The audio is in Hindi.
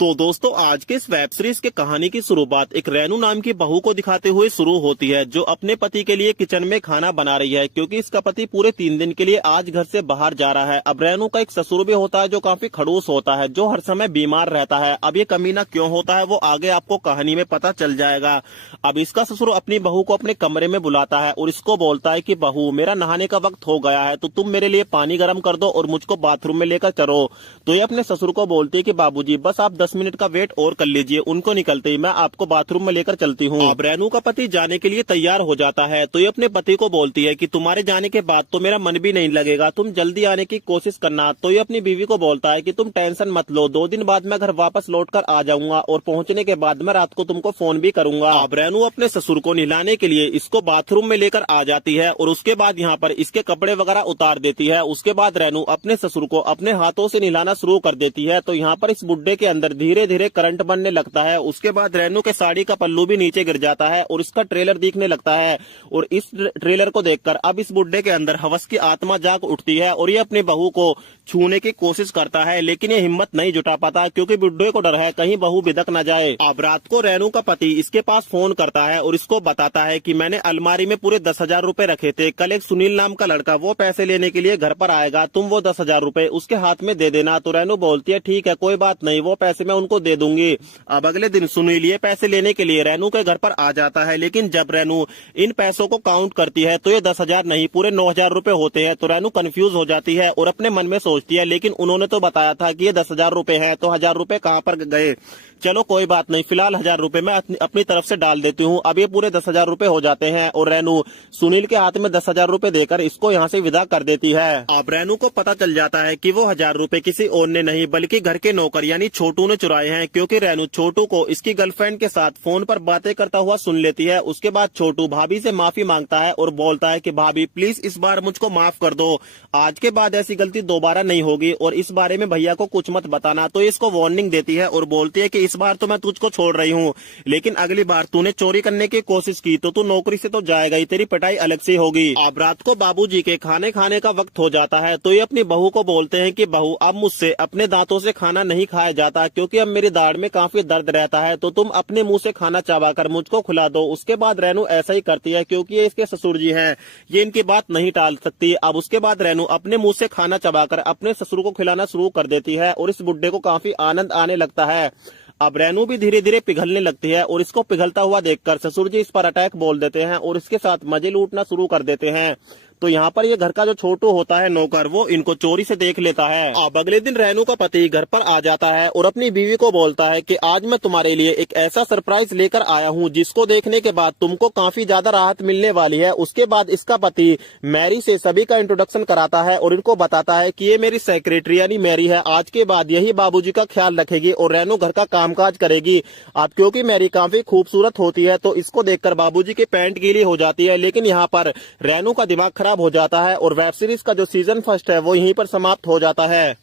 तो दोस्तों आज के इस वेब सीरीज के कहानी की शुरुआत एक रेनू नाम की बहू को दिखाते हुए शुरू होती है, जो अपने पति के लिए किचन में खाना बना रही है, क्योंकि इसका पति पूरे 3 दिन के लिए आज घर से बाहर जा रहा है। अब रेनू का एक ससुर भी होता है जो काफी खड़ूस होता है, जो हर समय बीमार रहता है। अब ये कमीना क्यों होता है वो आगे आपको कहानी में पता चल जाएगा। अब इसका ससुर अपनी बहू को अपने कमरे में बुलाता है और इसको बोलता है कि बहू, मेरा नहाने का वक्त हो गया है, तो तुम मेरे लिए पानी गर्म कर दो और मुझको बाथरूम में लेकर चलो। तो ये अपने ससुर को बोलती है कि बाबूजी बस आप 10 मिनट का वेट और कर लीजिए। उनको निकलते ही मैं आपको बाथरूम में लेकर चलती हूँ। अब रेनू का पति जाने के लिए तैयार हो जाता है, तो ये अपने पति को बोलती है कि तुम्हारे जाने के बाद तो मेरा मन भी नहीं लगेगा, तुम जल्दी आने की कोशिश करना। तो ये अपनी बीवी को बोलता है कि तुम टेंशन मत लो, 2 दिन बाद मैं घर वापस लौट कर आ जाऊंगा और पहुंचने के बाद मैं रात को तुमको फोन भी करूंगा। अब रेनू अपने ससुर को नहलाने के लिए इसको बाथरूम में लेकर आ जाती है और उसके बाद यहाँ पर इसके कपड़े वगैरह उतार देती है। उसके बाद रेनू अपने ससुर को अपने हाथों से नहलाना शुरू कर देती है। तो यहाँ पर इस बुड्ढे के अंदर धीरे धीरे करंट बनने लगता है। उसके बाद रेनू के साड़ी का पल्लू भी नीचे गिर जाता है और इसका ट्रेलर दिखने लगता है। और इस ट्रेलर को देखकर अब इस बुड्ढे के अंदर हवस की आत्मा जाग उठती है और ये अपनी बहू को छूने की कोशिश करता है, लेकिन ये हिम्मत नहीं जुटा पाता, क्योंकि बुड्ढे को डर है कहीं बहू बिदक न जाए। अब रात को रेनू का पति इसके पास फोन करता है और इसको बताता है कि मैंने अलमारी में पूरे 10,000 रुपए रखे थे, कल एक सुनील नाम का लड़का वो पैसे लेने के लिए घर पर आएगा, तुम वो 10,000 रुपए उसके हाथ में दे देना। तो रेनू बोलती है ठीक है कोई बात नहीं, वो पैसे मैं उनको दे दूंगी। अब अगले दिन सुनील ये पैसे लेने के लिए रेनू के घर पर आ जाता है, लेकिन जब रेनू इन पैसों को काउंट करती है तो ये 10,000 नहीं पूरे 9,000 रुपए होते हैं। तो रेनू कंफ्यूज हो जाती है और अपने मन में सोचती है लेकिन उन्होंने तो बताया था कि ये 10,000 रुपए हैं, तो 1,000 रुपए कहाँ पर गए। चलो कोई बात नहीं, फिलहाल 1,000 रुपए मैं अपनी तरफ से डाल देती हूँ। अब ये पूरे 10,000 रुपए हो जाते हैं और रेनू सुनील के हाथ में 10,000 रुपए देकर इसको यहाँ से विदा कर देती है। अब रेनू को पता चल जाता है कि वो 1,000 रुपए किसी और ने नहीं बल्कि घर के नौकर यानी छोटू ने चुराए हैं, क्योंकि रेनू छोटू को इसकी गर्लफ्रेंड के साथ फोन पर बातें करता हुआ सुन लेती है। उसके बाद छोटू भाभी से माफी मांगता है और बोलता है कि भाभी प्लीज इस बार मुझको माफ कर दो, आज के बाद ऐसी गलती दोबारा नहीं होगी और इस बारे में भैया को कुछ मत बताना। तो इसको वार्निंग देती है और बोलती है कि इस बार तो मैं तुझको छोड़ रही हूँ, लेकिन अगली बार तूने चोरी करने की कोशिश की तो तू नौकरी से तो जाएगा ही, तेरी पिटाई अलग से होगी। अब रात को बाबूजी के खाने का वक्त हो जाता है, तो ये अपनी बहू को बोलते हैं कि बहू अब मुझसे अपने दांतों से खाना नहीं खाया जाता, क्योंकि अब मेरी दाढ़ में काफी दर्द रहता है, तो तुम अपने मुंह से खाना चबाकर मुझको खिला दो। उसके बाद रेनू ऐसा ही करती है, क्योंकि ये इसके ससुर जी हैं, ये इनकी बात नहीं टाल सकती। अब उसके बाद रेनू अपने मुंह से खाना चबाकर अपने ससुर को खिलाना शुरू कर देती है और इस बुड्ढे को काफी आनंद आने लगता है। अब रेनू भी धीरे धीरे पिघलने लगती है और इसको पिघलता हुआ देखकर ससुर जी इस पर अटैक बोल देते हैं और इसके साथ मजे लूटना शुरू कर देते हैं। तो यहाँ पर ये घर का जो छोटू होता है नौकर, वो इनको चोरी से देख लेता है। अब अगले दिन रेनू का पति घर पर आ जाता है और अपनी बीवी को बोलता है कि आज मैं तुम्हारे लिए एक ऐसा सरप्राइज लेकर आया हूँ जिसको देखने के बाद तुमको काफी ज्यादा राहत मिलने वाली है। उसके बाद इसका पति मैरी से सभी का इंट्रोडक्शन कराता है और इनको बताता है कि ये मेरी सेक्रेटरी यानी मैरी है, आज के बाद यही बाबूजी का ख्याल रखेगी और रेनू घर का कामकाज करेगी। अब क्योंकि मैरी काफी खूबसूरत होती है तो इसको देखकर बाबूजी की पैंट गीली हो जाती है, लेकिन यहाँ पर रेनू का दिमाग खराब हो जाता है और वेब सीरीज का जो सीजन 1 है वो यहीं पर समाप्त हो जाता है।